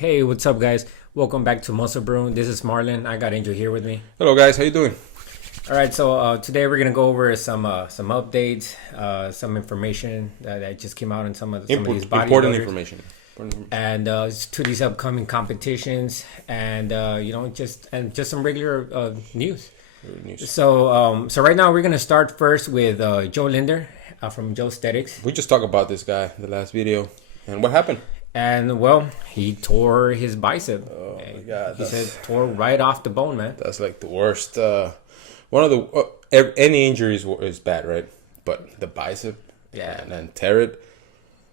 Hey, what's up, guys? Welcome back to Muscle Brew. This is Marlon. I got Angel here with me. Hello, guys. How you doing? All right, so today we're gonna go over some updates, some information that just came out on some of these Important bodybuilders, information. and to these upcoming competitions, and just some regular news. So right now we're gonna start first with Joe Lindner from Joesthetics. We just talked about this guy in the last video, and what happened? And well, he tore his bicep. Oh my God! He said tore right off the bone, man. That's like the worst. One of the any injury is bad, right? But the bicep, Yeah. and then tear it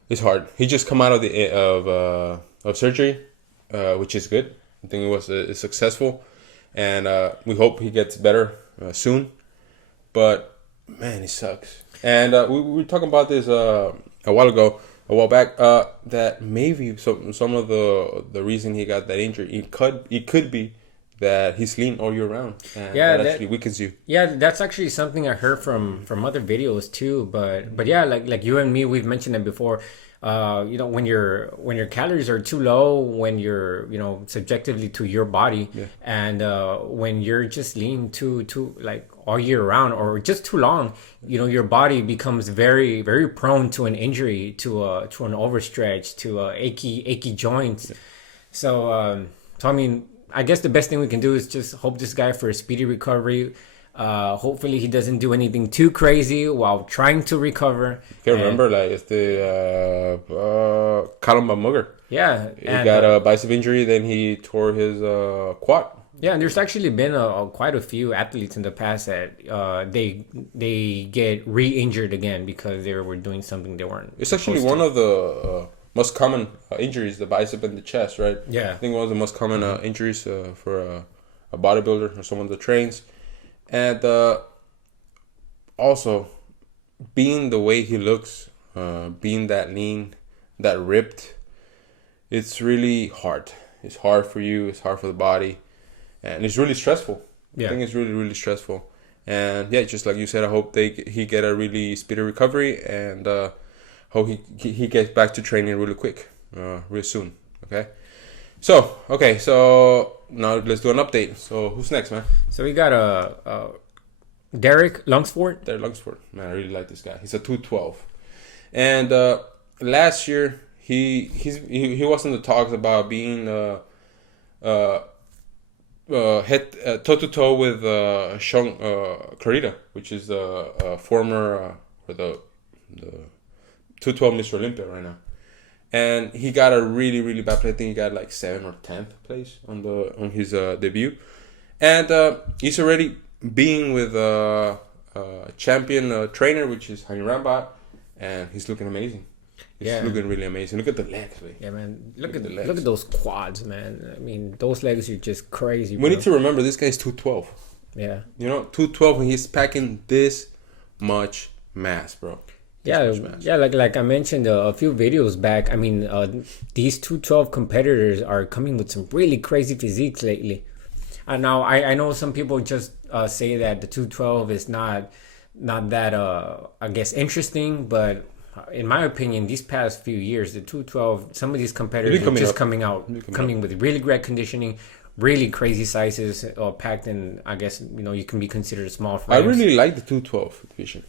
is hard. He just come out of the of surgery, which is good. I think it was successful, and we hope he gets better soon. But man, he sucks. And we were talking about this a while back, that maybe some of the reason he got that injury, it could be that he's lean all year round, and that actually weakens you. Yeah, that's actually something I heard from other videos too. But yeah, like you and me, we've mentioned it before. When your calories are too low, when you're subjectively to your body, and when you're just lean too like all year round or just too long, your body becomes very, very prone to an injury, to an overstretch, to achy joints. So I mean, I guess the best thing we can do is just hope this guy for a speedy recovery. Hopefully he doesn't do anything too crazy while trying to recover. You can remember, like, it's the Callum Mugger. Yeah. He got a bicep injury, then he tore his quad. Yeah, and there's actually been quite a few athletes in the past that they get re-injured again because they were doing something they weren't. It's actually one of the most common injuries, the bicep and the chest, right? Yeah. I think one of the most common injuries for a bodybuilder or someone that trains. And also, being the way he looks, being that lean, that ripped, it's really hard. It's hard for you. It's hard for the body. And it's really stressful. Yeah. I think it's really, really stressful. And yeah, just like you said, I hope he get a really speedy recovery, and hope he gets back to training really quick, real soon. Okay. So now let's do an update. So who's next, man? So we got Derek Lunsford. Derek Lunsford. Man, I really like this guy. He's a 212. And last year he was in the talks about being head toe to toe with Sean Clarita, which is the former the 212 Mr. Olympia right now. And he got a really, really bad play. I think he got like 7th or 10th place on his debut. And he's already being with a champion trainer, which is Hani Rambat, and he's looking amazing. He's looking really amazing. Look at the legs, man. Yeah, man. Look at the legs. Look at those quads, man. I mean, those legs are just crazy. We need to remember this guy's 212. Yeah. 212, and he's packing this much mass, bro. Like I mentioned a few videos back. I mean, these 212 competitors are coming with some really crazy physiques lately. And now I know some people just say that the 212 is not that I guess interesting, but in my opinion, these past few years, the 212, some of these competitors are just coming with really great conditioning, really crazy sizes, packed in. I guess you can be considered small frames. I really like the 212 division.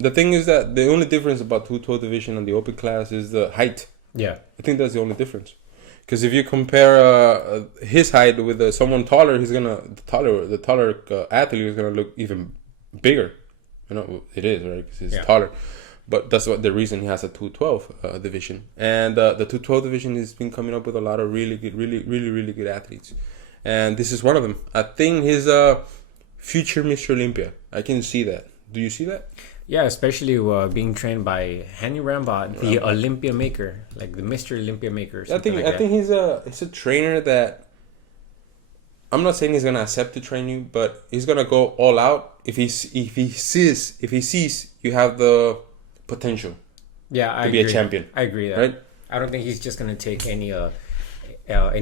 The thing is that the only difference about 212 division and the open class is the height. Yeah. I think that's the only difference. Because if you compare his height with someone taller, the taller athlete is gonna look even bigger. It is, right? Because he's taller. But that's the reason he has a 212 division. And the 212 division has been coming up with a lot of really good, really good athletes. And this is one of them. I think he's a future Mr. Olympia. I can see that. Do you see that? Yeah, especially being trained by Hani Rambat, the Olympia maker, like the Mr. Olympia maker. I think he's a trainer that, I'm not saying he's gonna accept to train you, but he's gonna go all out if he sees you have the potential. Yeah, to be a champion. I agree that. Right? I don't think he's just gonna take any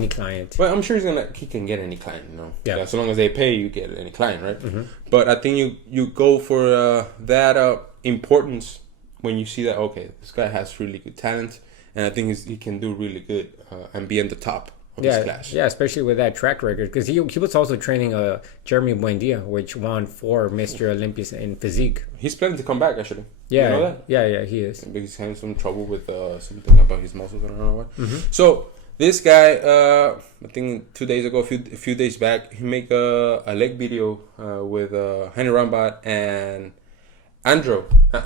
client. Well, I'm sure he can get any client, Yeah. So long as they pay, you get any client, right? Mm-hmm. But I think you go for that importance when you see that, okay, this guy has really good talent, and I think he can do really good and be on the top of his Yeah, class. yeah, especially with that track record, because he was also training Jeremy Buendia, which won 4 Mr. Olympias in physique. He's planning to come back, actually. Yeah, you know that? yeah, he is. But he's having some trouble with something about his muscles. I don't know what. So this guy, I think 2 days ago, a few days back, he made a leg video with Henry Rambat and Andrew, a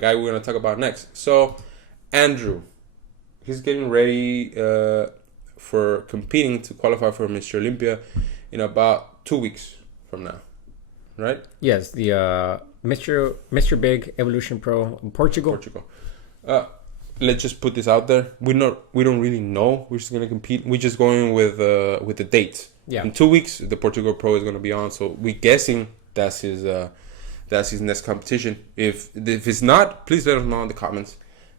guy we're gonna talk about next. So Andrew, he's getting ready for competing to qualify for Mr. Olympia in about 2 weeks from now, right? Yes, the Mr. Big Evolution Pro in Portugal. Let's just put this out there. We don't really know. We're just gonna compete. We're just going with the dates. Yeah. In 2 weeks, the Portugal Pro is gonna be on. So we're guessing that's his next competition. If it's not, please let us know in the comments.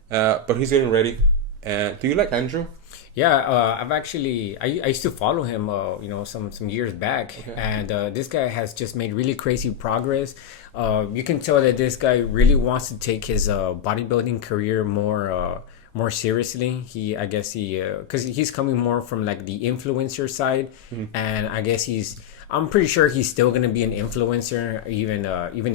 But he's getting ready. And do you like Andrew? Yeah, I've actually I used to follow him, some years back, and this guy has just made really crazy progress. You can tell that this guy really wants to take his bodybuilding career more seriously. Because he's coming more from like the influencer side, and I guess I'm pretty sure he's still gonna be an influencer even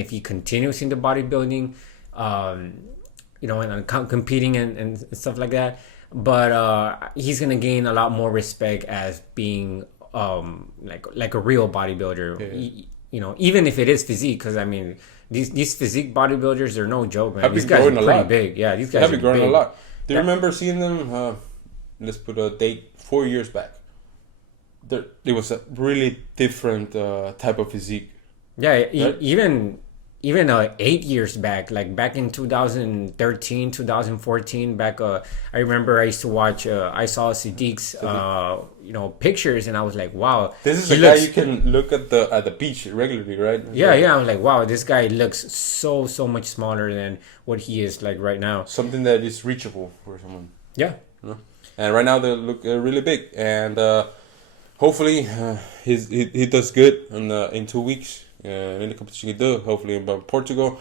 if he continues in the bodybuilding, and competing and stuff like that. But he's gonna gain a lot more respect as being like a real bodybuilder. Even if it is physique, because I mean these physique bodybuilders are no joke, man. These guys are pretty big. Yeah, these guys have been growing big. a lot. Do you remember seeing them? Let's put a date 4 years back. It was a really different type of physique. Yeah, right? Even 8 years back, like back in 2013, 2014, I remember I used to watch, I saw Siddiq's, pictures, and I was like, wow. This is a guy you can look at the beach regularly, right? Yeah, I was like, wow, this guy looks so much smaller than what he is like right now. Something that is reachable for someone. Yeah. And right now they look really big, and hopefully he does good in 2 weeks. In the competition he do, hopefully in Portugal,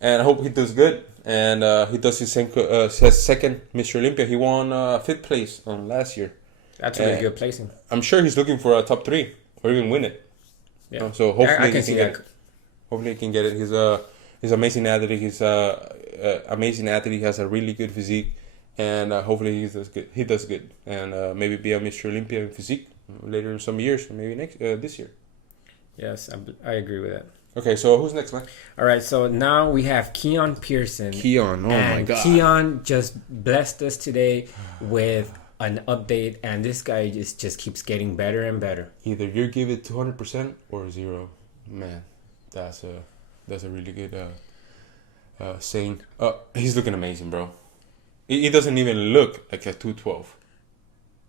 and I hope he does good. And he does his second Mr. Olympia. He won 5th place last year. That's a really good placing. I'm sure he's looking for a top 3 or even win it. Yeah. So hopefully I can see that. Hopefully he can get it. He's amazing athlete. He's amazing athlete. He has a really good physique, and hopefully he does good, and maybe be a Mr. Olympia in physique later in some years, maybe this year. Yes, I agree with that. Okay, so who's next, man? All right, so now we have Keone Pearson. Keone, my God. Keone just blessed us today with an update, and this guy just keeps getting better and better. Either you give it 200% or 0. Man, that's a really good saying. He's looking amazing, bro. He doesn't even look like a 212.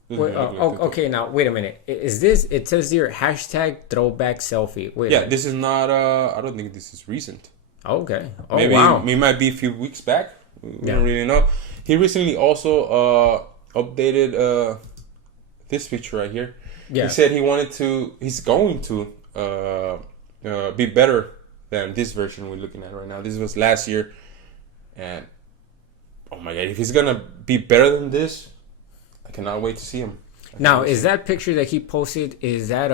Wait, okay, now wait a minute. Is this? It says here #throwback selfie. Wait. Yeah, this is not. I don't think this is recent. Okay. Oh, Maybe wow. It might be a few weeks back. We don't really know. He recently also updated this picture right here. Yeah. He said he's going to be better than this version we're looking at right now. This was last year, and oh my God, if he's gonna be better than this, I cannot wait to see him. Now, is that picture that he posted, is that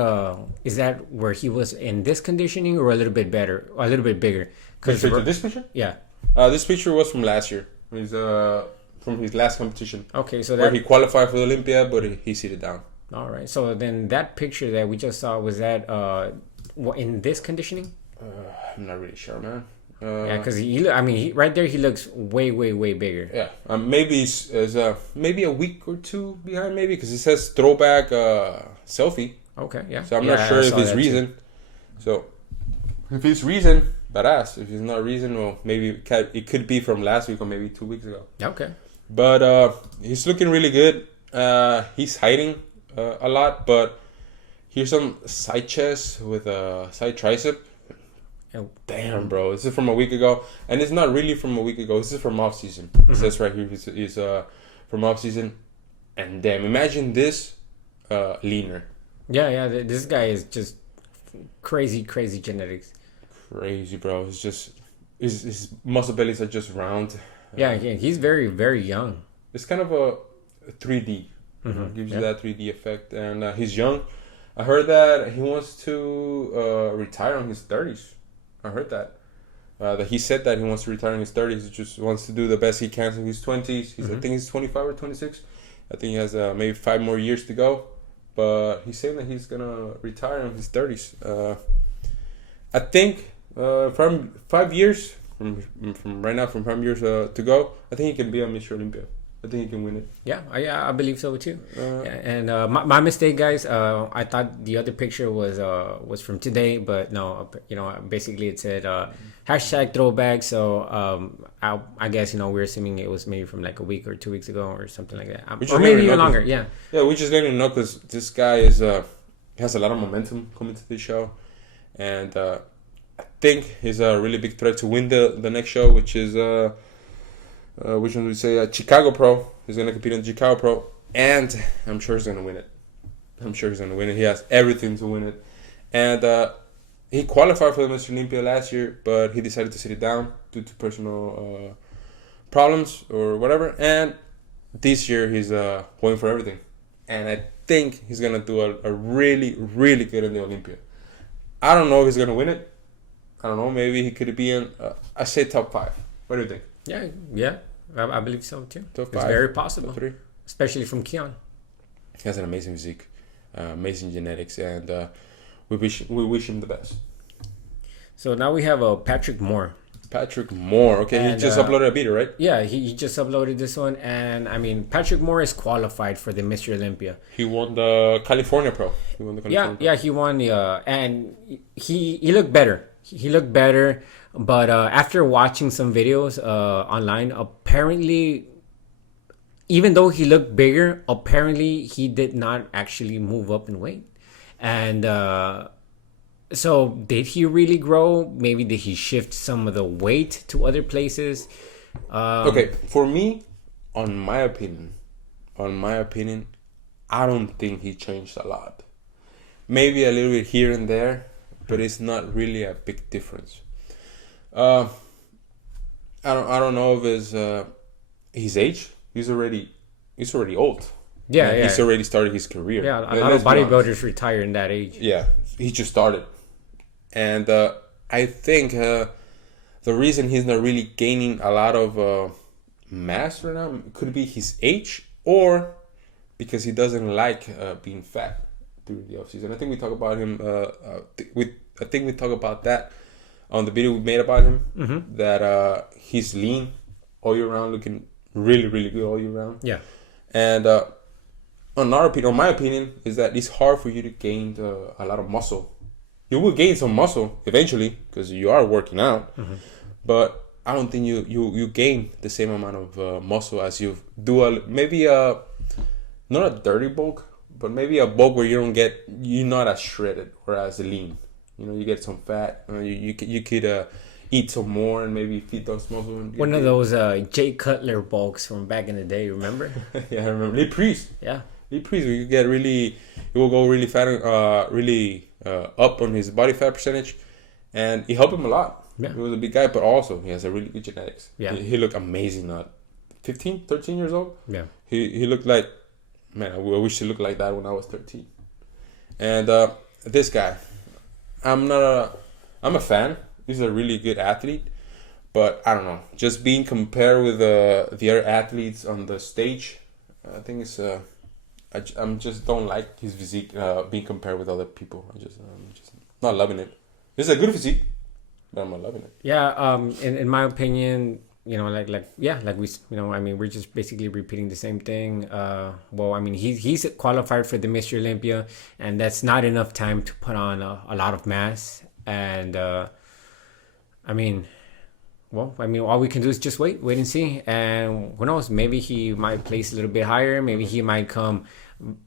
where he was in this conditioning, or a little bit better, a little bit bigger? This picture? Yeah. This picture was from last year. He's from his last competition. Okay, so where he qualified for the Olympia, but he seated down. All right. So then that picture that we just saw, was that in this conditioning? I'm not really sure, man. Yeah, because right there he looks way bigger. Yeah, maybe it's maybe a week or 2 behind, maybe, because it says throwback selfie. Okay, yeah. So I'm not sure if it's reason. Too. So if it's reason, badass. If it's not reason, well, maybe it could be from last week or maybe 2 weeks ago. Okay. But he's looking really good. He's hiding a lot, but here's some side chest with a side tricep. Oh. Damn, bro. This is from a week ago. And it's not really from a week ago. This is from off season. It says right here he's from off season. And damn, imagine this leaner. Yeah. This guy is just crazy genetics. Crazy, bro. It's just his muscle bellies are just round. Yeah, he's very young. It's kind of a 3D Gives you that 3D effect, and he's young. I heard that he wants to retire in his 30s. I heard that. That he said that he wants to retire in his 30s. He just wants to do the best he can in his 20s. I think he's 25 or 26. I think he has maybe 5 more years to go. But he's saying that he's going to retire in his 30s. I think from 5 years, from right now, from 5 years to go, I think he can be a Mr. Olympia. I think he can win it. Yeah, I believe so too. And my mistake, guys. I thought the other picture was from today, but no. Basically it said hashtag throwback. So I guess we're assuming it was maybe from like a week or 2 weeks ago or something like that, or maybe even longer. Yeah. Yeah, we just letting you know because this guy is has a lot of momentum coming to the show, and I think he's a really big threat to win the next show, which is which one do we say? Chicago Pro. He's going to compete in the Chicago Pro. And I'm sure he's going to win it. He has everything to win it. And he qualified for the Mr. Olympia last year, but he decided to sit it down due to personal problems or whatever. And this year he's going for everything. And I think he's going to do a really, really good in the Olympia. I don't know if he's going to win it. I don't know. Maybe he could be in, I say top 5. What do you think? Yeah, I believe so too. Top 5, it's very possible, top 3. Especially from Keone. He has an amazing physique, amazing genetics, and we wish him the best. So now we have Patrick Moore. Okay, and, he just uploaded a video, right? Yeah, he just uploaded this one, and I mean Patrick Moore is qualified for the Mr. Olympia. He won the California Pro. He won the and he looked better. He looked better, but after watching some videos online, apparently, even though he looked bigger, apparently he did not actually move up in weight. And so did he really grow? Maybe did he shift some of the weight to other places? Okay, for me, on my opinion, I don't think he changed a lot. Maybe a little bit here and there, but it's not really a big difference. I don't know if it's his age. He's already old. Yeah. He's already started his career. Yeah, a lot of bodybuilders retire in that age. Yeah, he just started, and I think the reason he's not really gaining a lot of mass right now could be his age, or because he doesn't like being fat during the off-season. I think we talk about him. I think we talk about that on the video we made about him. Mm-hmm. That he's lean all year round, looking really, really good all year round. Yeah. And on my opinion, is that it's hard for you to gain a lot of muscle. You will gain some muscle eventually because you are working out, but I don't think you gain the same amount of muscle as you do. Maybe not a dirty bulk, but maybe a bulk where you're not as shredded or as lean. You get some fat. You could eat some more and maybe feed those muscles. One of those Jay Cutler bulks from back in the day, remember? Yeah, I remember. Lee Priest. Yeah. Lee Priest, he will go really fat, really up on his body fat percentage, and it helped him a lot. Yeah. He was a big guy, but also he has a really good genetics. Yeah. He looked amazing at 15, 13 years old. Yeah. He looked like, man, I wish he looked like that when I was 13. And this guy, I'm a fan. He's a really good athlete, but I don't know. Just being compared with the other athletes on the stage, I think it's I'm just don't like his physique being compared with other people. I'm just not loving it. It's a good physique, but I'm not loving it. Yeah. In my opinion, like we, I mean, we're just basically repeating the same thing. Well, I mean, he's qualified for the Mr. Olympia, and that's not enough time to put on a lot of mass. And I mean, all we can do is just wait and see. And who knows? Maybe he might place a little bit higher. Maybe he might come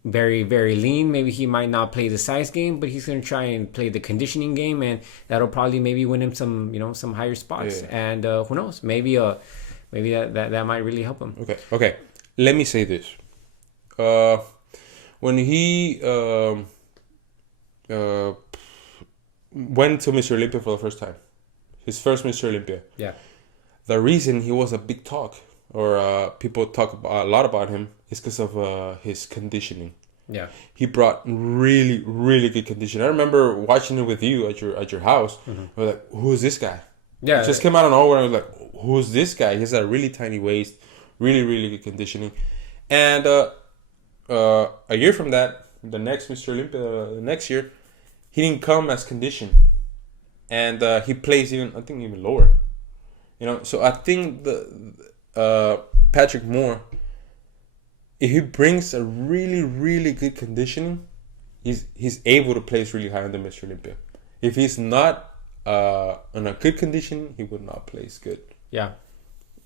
very, very lean. Maybe he might not play the size game, but he's going to try and play the conditioning game, and that'll probably maybe win him some higher spots. Yeah. And who knows? Maybe that might really help him. Okay. Let me say this. When he went to Mr. Olympia for the first time, his first Mr. Olympia. Yeah. The reason he was a big talk or people talk a lot about him is because of his conditioning. Yeah. He brought really, really good condition. I remember watching it with you at your house. I was like, "Who's this guy?" Yeah. It just came out of nowhere. I was like, "Who's this guy?" He has a really tiny waist, really, really good conditioning. And a year from that, the next Mr. Olympia, the next year, he didn't come as conditioned, and he plays even lower. You know, so I think the Patrick Moore, if he brings a really, really good conditioning, he's able to place really high on the Mr. Olympia. If he's not on a good condition, he would not place good. Yeah.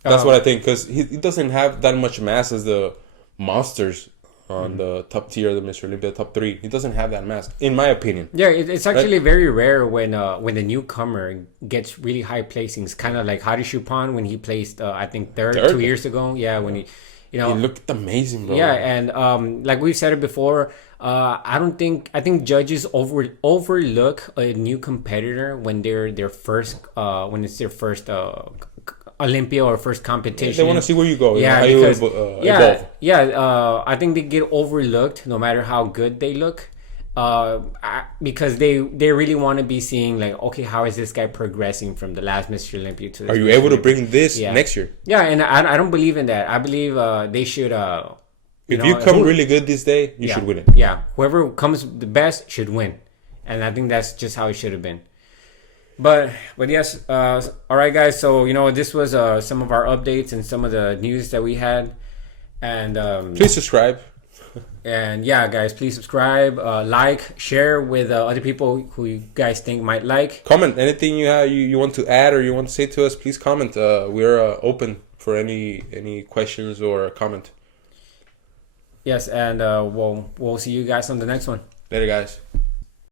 That's what I think, because he doesn't have that much mass as the monsters on the top tier of the Mr. Olympia, top 3. He doesn't have that mass, in my opinion. Yeah, it's actually very rare when the newcomer gets really high placings. Kind of like Hadi Chupin when he placed, I think, third 2 years ago. Yeah, when he, he looked amazing, bro. Yeah, and like we've said it before, I think judges overlook a new competitor when they're their first when it's their first Olympia or first competition. They want to see where you go. Yeah, you because, evolve. I think they get overlooked no matter how good they look, because they really want to be seeing like, okay, how is this guy progressing from the last Mr. Olympia to this? Are you Mr. able to Olympia? bring this next year? Yeah, and I don't believe in that. I believe they should. If you come really good this day, you should win it. Yeah, whoever comes the best should win, and I think that's just how it should have been. But yes, all right, guys. So this was some of our updates and some of the news that we had, and please subscribe. And yeah, guys, please subscribe, like, share with other people who you guys think might like. Comment anything you want to add or you want to say to us. Please comment. We're open for any questions or comment. Yes, and we'll see you guys on the next one. Later, guys.